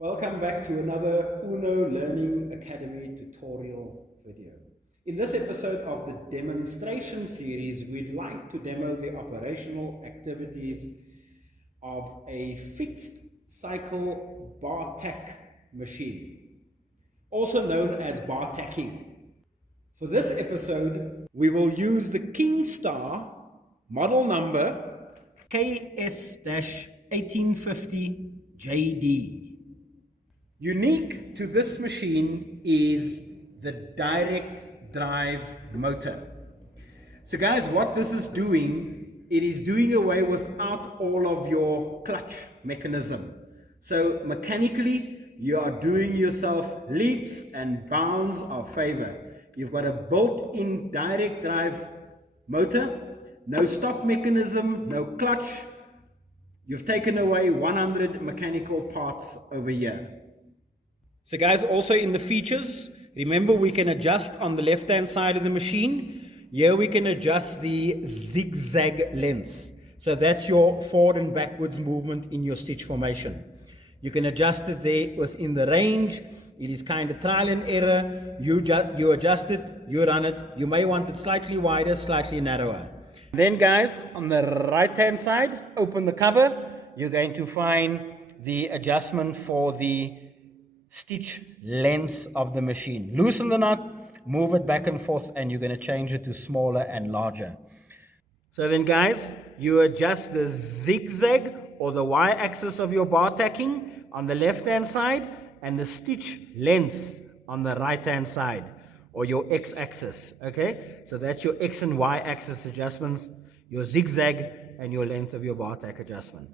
Welcome back to another Uno Learning Academy tutorial video. In this episode of the demonstration series, we'd like to demo the operational activities of a fixed cycle bar tack machine, also known as bar tacking. For this episode, we will use the Kingstar model number KS-1850JD. Unique to this machine is the direct drive motor. So guys, what this is doing, it is doing away without all of your clutch mechanism. So mechanically, you are doing yourself leaps and bounds of favor. You've got a built-in direct drive motor, no stop mechanism, no clutch. You've taken away 100 mechanical parts over here. So guys, also in the features, remember we can adjust on the left hand side of the machine. Here we can adjust the zigzag length. So that's your forward and backwards movement in your stitch formation. You can adjust it there within the range. It is kind of trial and error. You adjust it, you run it. You may want it slightly wider, slightly narrower. Then guys, on the right hand side, open the cover. You're going to find the adjustment for the stitch length of the machine. Loosen the knot, move it back and forth, and you're going to change it to smaller and larger. So then guys, you adjust the zigzag or the y-axis of your bar tacking on the left hand side and the stitch length on the right hand side, or your x-axis. Okay, so that's your x and y-axis adjustments, your zigzag and your length of your bar tack adjustment.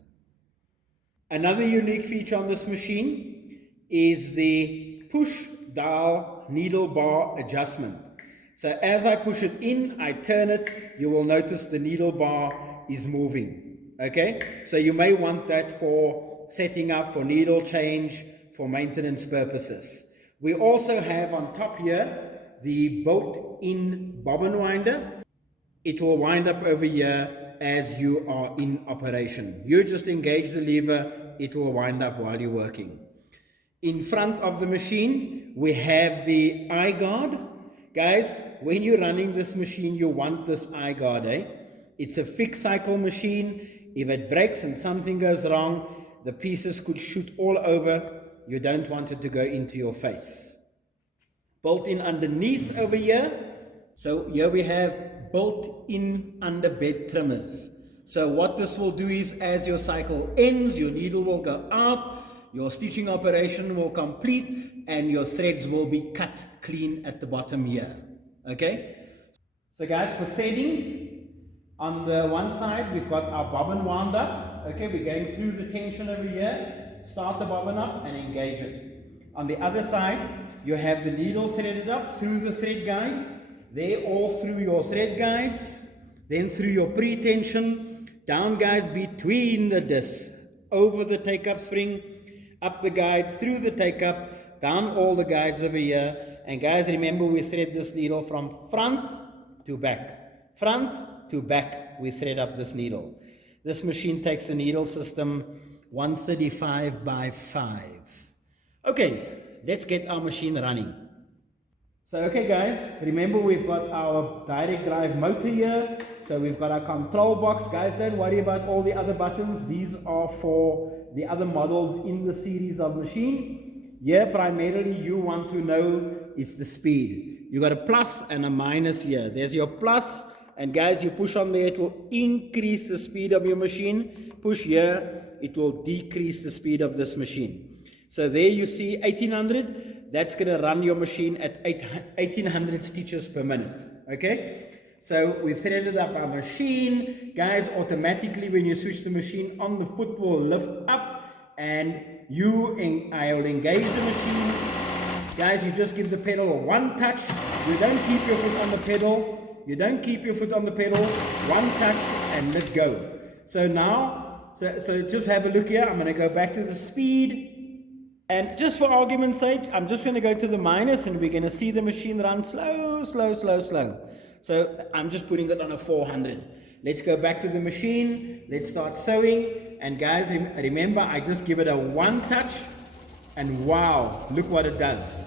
Another unique feature on this machine is the push dial needle bar adjustment. So as I push it in, I turn it, you will notice the needle bar is moving. Okay, so you may want that for setting up, for needle change, for maintenance purposes. We also have on top here the built-in bobbin winder. It will wind up over here as you are in operation. You just engage the lever, it will wind up while you're working. In front of the machine, we have the eye guard. Guys, when you're running this machine, you want this eye guard, eh? It's a fixed cycle machine. If it breaks and something goes wrong, the pieces could shoot all over. You don't want it to go into your face. Built in underneath over here. So here we have built-in underbed trimmers. So what this will do is, as your cycle ends, your needle will go out, your stitching operation will complete, and your threads will be cut clean at the bottom here. Okay? So guys, for threading, on the one side, we've got our bobbin wound up. Okay, we're going through the tension over here. Start the bobbin up and engage it. On the other side, you have the needle threaded up through the thread guide. There, all through your thread guides. Then through your pre-tension. Down, guys, between the discs. Over the take-up spring. Up the guide, through the take-up, down all the guides over here. And guys, remember we thread this needle from front to back. Front to back, we thread up this needle. This machine takes the needle system 135 by 5. Okay, let's get our machine running. So okay guys, remember we've got our direct drive motor here. So we've got our control box. Guys, don't worry about all the other buttons. These are for the other models in the series of machine. Here primarily you want to know is the speed. You got a plus and a minus here. There's your plus, and guys, you push on there, it will increase the speed of your machine. Push here, it will decrease the speed of this machine. So there you see 1800. That's going to run your machine at 1800 stitches per minute. Okay? So we've threaded up our machine. Guys, automatically when you switch the machine on, the foot will lift up and I will engage the machine. Guys, you just give the pedal one touch. You don't keep your foot on the pedal. You don't keep your foot on the pedal. One touch and let go. So now, so just have a look here. I'm going to go back to the speed. And just for argument's sake, I'm just going to go to the minus and we're going to see the machine run slow, slow, slow, slow. So I'm just putting it on a 400. Let's go back to the machine. Let's start sewing. And guys, remember, I just give it a one touch And wow, look what it does.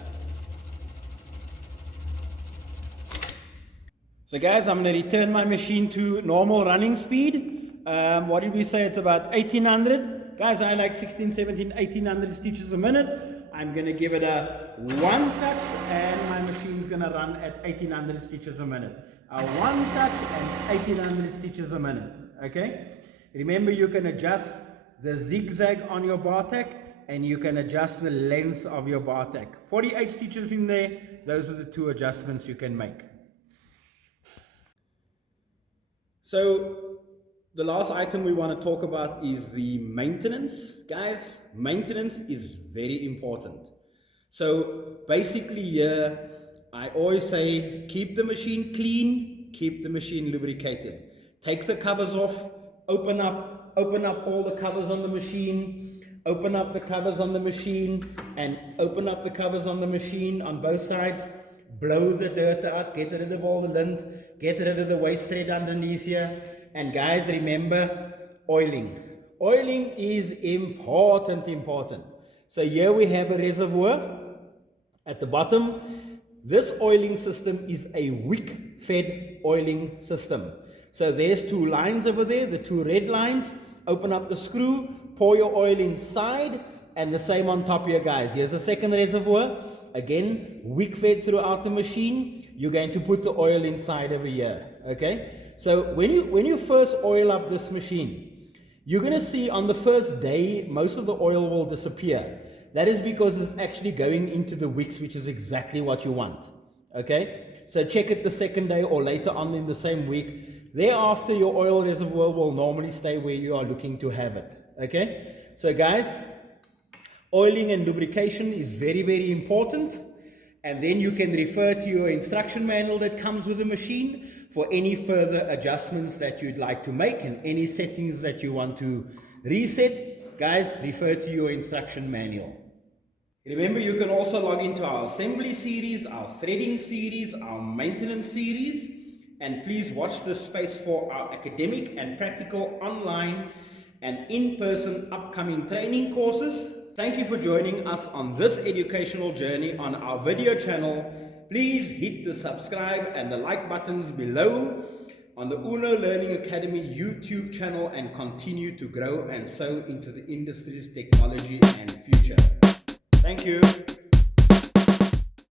So guys, I'm going to return my machine to normal running speed. What did we say? It's about 1800. Guys, I like 16, 17, 1800 stitches a minute. I'm going to give it a one touch and my machine's going to run at 1800 stitches a minute. A one touch and 1800 stitches a minute. Okay? Remember, you can adjust the zigzag on your bar tack and you can adjust the length of your bar tack. 48 stitches in there. Those are the two adjustments you can make. So the last item we want to talk about is the maintenance. Guys, maintenance is very important. So basically here, I always say, keep the machine clean, keep the machine lubricated. Take the covers off, open up all the covers on the machine, open up the covers on the machine, and open up the covers on the machine on both sides. Blow the dirt out, get rid of all the lint, get rid of the waste thread underneath here. And guys, remember, oiling. Oiling is important. So here we have a reservoir at the bottom. This oiling system is a wick-fed oiling system. So there's two lines over there, the two red lines. Open up the screw, pour your oil inside, and the same on top here, guys. Here's the second reservoir. Again, wick fed throughout the machine. You're going to put the oil inside over here. Okay? So when you first oil up this machine, you're going to see on the first day, most of the oil will disappear. That is because it's actually going into the wicks, which is exactly what you want. Okay? So check it the second day or later on in the same week. Thereafter, your oil reservoir will normally stay where you are looking to have it. Okay? So guys, oiling and lubrication is very important. And then you can refer to your instruction manual that comes with the machine for any further adjustments that you'd like to make and any settings that you want to reset. Guys, refer to your instruction manual. Remember, you can also log into our assembly series, our threading series, our maintenance series. And please watch this space for our academic and practical online and in-person upcoming training courses. Thank you for joining us on this educational journey on our video channel. Please hit the subscribe and the like buttons below on the Uno Learning Academy YouTube channel and continue to grow and sow into the industry's technology and future. Thank you.